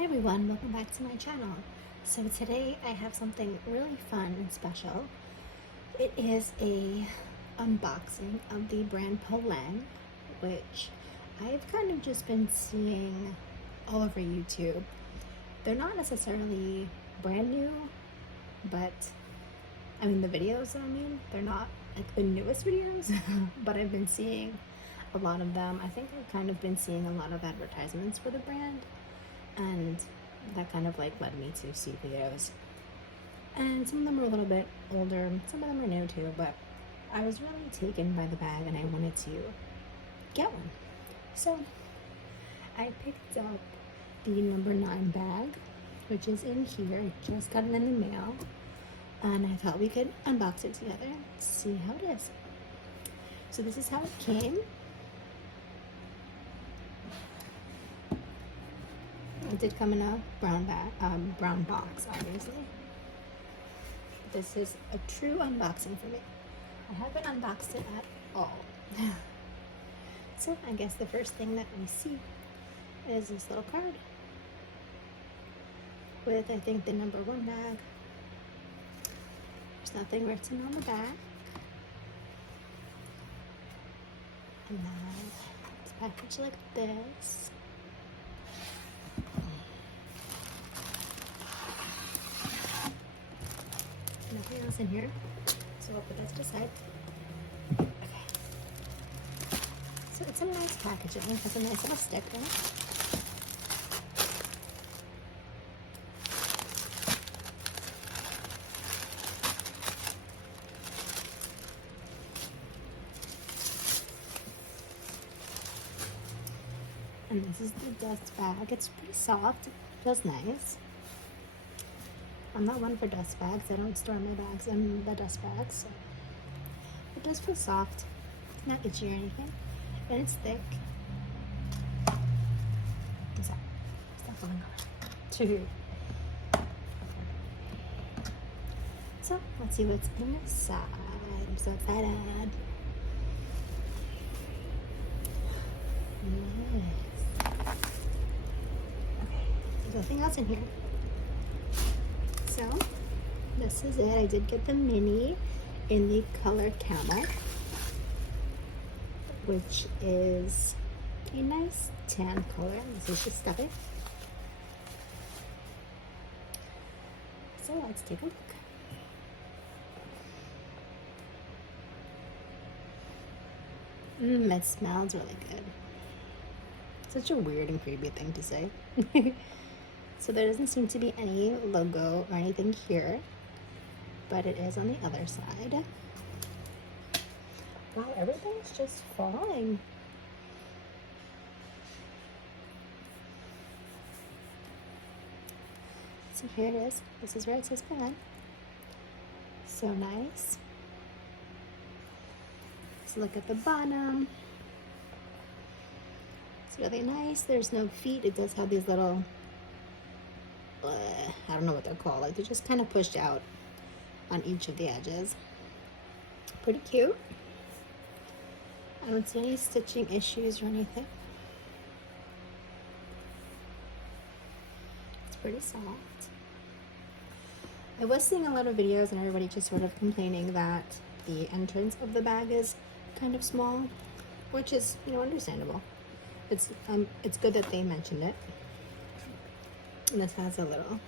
Hi everyone, welcome back to my channel. So today I have something really fun and special. It is a unboxing of the brand Polène, which I've kind of just been seeing all over YouTube. They're not necessarily brand new, but the videos they're not like the newest videos, but I've been seeing a lot of them. I think I've kind of been seeing a lot of advertisements for the brand, and that kind of like led me to see videos. And some of them are a little bit older, some of them are new too, but I was really taken by the bag and I wanted to get one. So I picked up the number 9 bag, which is in here. I just got it in the mail, and I thought we could unbox it together and see how it is. So this is how it came. It did come in a brown box, obviously. This is a true unboxing for me. I haven't unboxed it at all. So I guess the first thing that we see is this little card with, I think, the number 1 bag. There's nothing written on the back. And then it's packaged like this. Nothing else in here, so I'll put that to the side. Okay. So it's a nice packaging. It has a nice little sticker. And this is the dust bag. It's pretty soft. It feels nice. I'm not one for dust bags. I don't store my bags in the dust bags, so it does feel soft. It's not itchy or anything, and it's thick. Stop falling off. So let's see what's inside. I'm so excited. Yes. Okay, there's nothing else in here. So this is it. I did get the mini in the color Camel, which is a nice tan color. This is just stuffing. So let's take a look. It smells really good. Such a weird and creepy thing to say. So there doesn't seem to be any logo or anything here, but it is on the other side. Wow, everything's just falling. So here it is. This is where it says Polène. So nice. Let's look at the bottom. It's really nice. There's no feet. It does have these little I don't know what they're called. Like, they're just kind of pushed out on each of the edges. Pretty cute. I don't see any stitching issues or anything. It's pretty soft. I was seeing a lot of videos and everybody just sort of complaining that the entrance of the bag is kind of small, which is, understandable. It's good that they mentioned it. And this has a little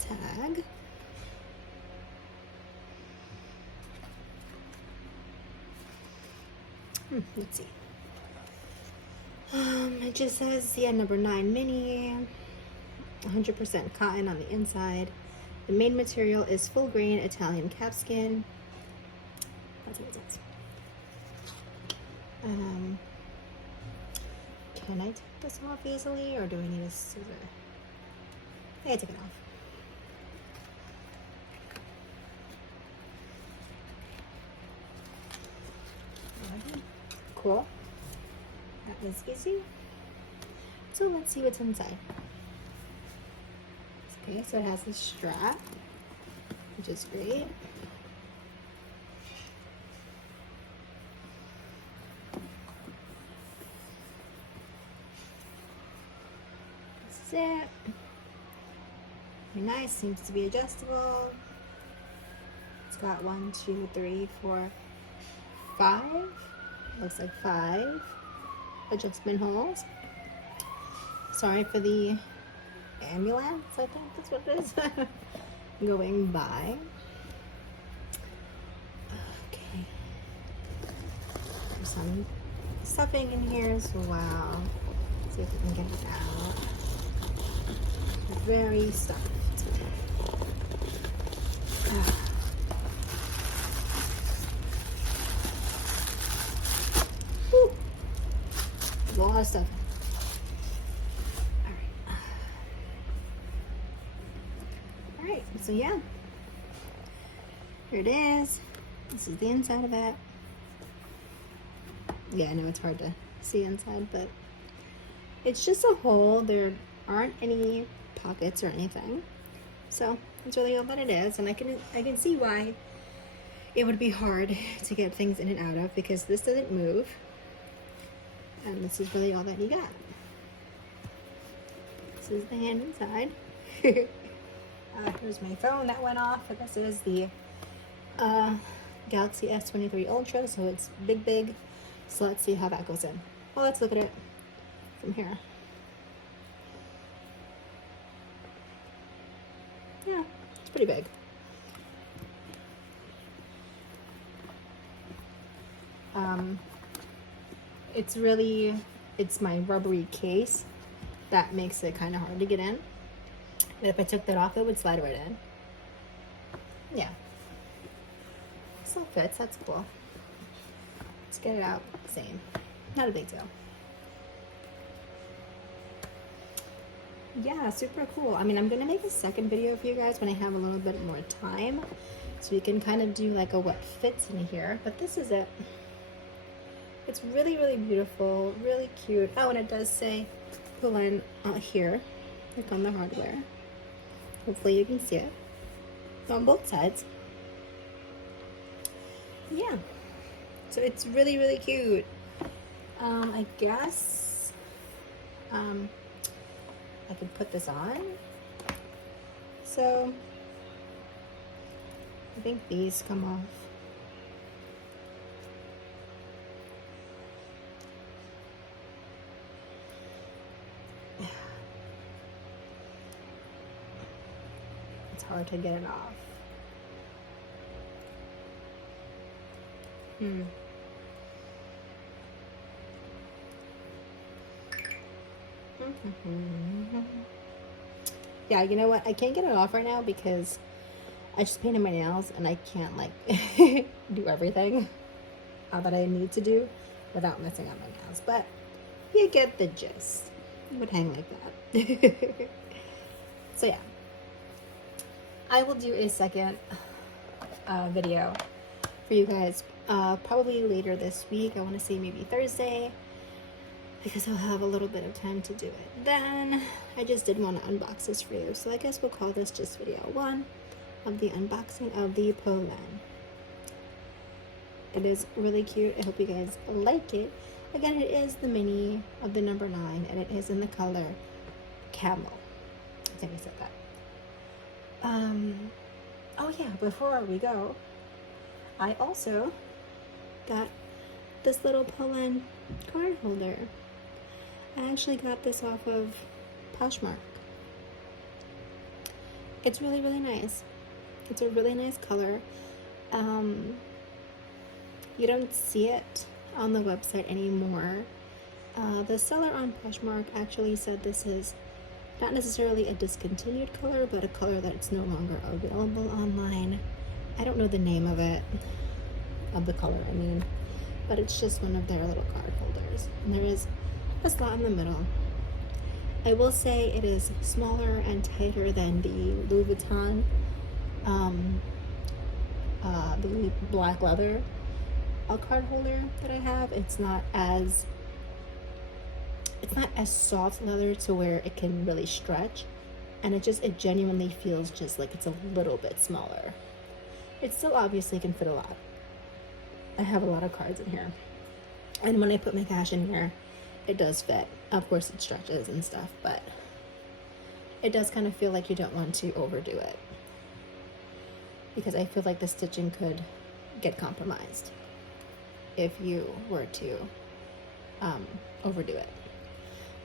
tag. Let's see. It just says, number 9 mini, 100% cotton on the inside. The main material is full grain Italian calfskin. That's what it says. Can I take this off easily, or do I need a scissor? I think I took it off. Alright. Cool. That was easy. So let's see what's inside. Okay, so it has a strap, which is great. This it. Very nice, seems to be adjustable. It's got 1, 2, 3, 4, 5. Looks like 5 adjustment holes. Sorry for the ambulance, I think that's what it is. Going by. Okay. There's some stuffing in here as well. See if we can get it out. Very stuffed. Whew. A lot of stuff. Alright, so yeah. Here it is. This is the inside of it. Yeah, I know it's hard to see inside, but it's just a hole. There aren't any pockets or anything. So that's really all that it is, and I can see why it would be hard to get things in and out of, because this doesn't move, and this is really all that you got. This is the hand inside. Here's my phone that went off. This is the Galaxy S23 Ultra, so it's big. So let's see how that goes in. Well, let's look at it from here. Yeah, it's pretty big. It's my rubbery case that makes it kind of hard to get in. But if I took that off, it would slide right in. Yeah. Still fits, that's cool. Let's get it out, same. Not a big deal. Yeah, super cool. I mean, I'm gonna make a second video for you guys when I have a little bit more time, so we can kind of do like a what fits in here. But this is it. It's really beautiful, really cute. Oh, and it does say Polène here, like on the hardware. Hopefully you can see it on both sides. Yeah, so it's really cute. I guess I could put this on. So I think these come off. It's hard to get it off. Yeah, you know what? I can't get it off right now because I just painted my nails and I can't like do everything that I need to do without messing up my nails. But you get the gist. It would hang like that. So yeah, I will do a second video for you guys probably later this week. I want to say maybe Thursday, because I'll have a little bit of time to do it then. I just did want to unbox this for you, so I guess we'll call this just video 1 of the unboxing of the Polène. It is really cute. I hope you guys like it. Again, it is the mini of the number 9, and it is in the color Camel. I think I said that. Oh yeah, before we go, I also got this little Polène card holder. I actually got this off of Poshmark. It's really nice. It's a really nice color. You don't see it on the website anymore. The seller on Poshmark actually said this is not necessarily a discontinued color, but a color that's no longer available online. I don't know the name of it, of the color I mean, but it's just one of their little card holders. And there is a slot in the middle. I will say it is smaller and tighter than the Louis Vuitton, the black leather card holder that I have. It's not as soft leather to where it can really stretch, and it genuinely feels just like it's a little bit smaller. It still obviously can fit a lot. I have a lot of cards in here, and when I put my cash in here, it does fit. Of course it stretches and stuff, but it does kind of feel like you don't want to overdo it, because I feel like the stitching could get compromised if you were to overdo it.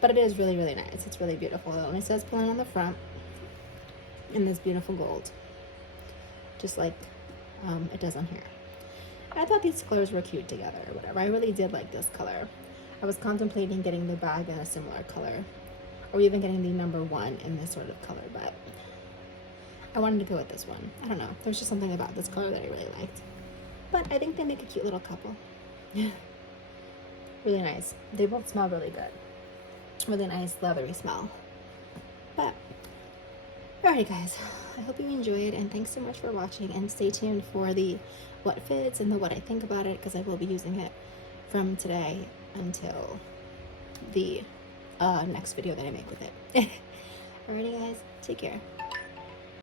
But it is really, really nice. It's really beautiful. It only says Polène on the front in this beautiful gold, just like it does on here. I thought these colors were cute together or whatever. I really did like this color. I was contemplating getting the bag in a similar color, or even getting the number 1 in this sort of color, but I wanted to go with this one. I don't know. There's just something about this color that I really liked. But I think they make a cute little couple. Really nice. They both smell really good. Really nice leathery smell. But alrighty guys, I hope you enjoyed, and thanks so much for watching, and stay tuned for the what fits and the what I think about it, because I will be using it from today until the next video that I make with it. Alrighty guys, take care.